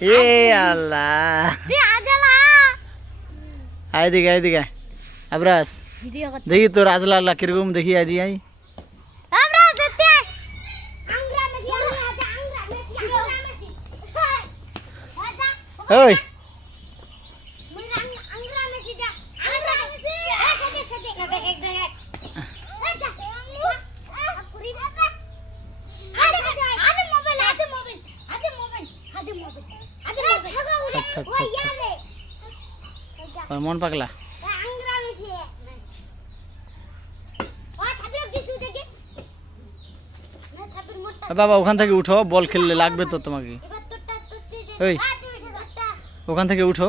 এ আল্লাহ এদিকে আবরাজ দেখি তোর আজলা আল্লাহ কিরকম দেখি আদি আই ওই মন পাগলা বাবা ওখান থেকে উঠো বল খেললে লাগবে তো তোমাকে ওই ওখান থেকে উঠো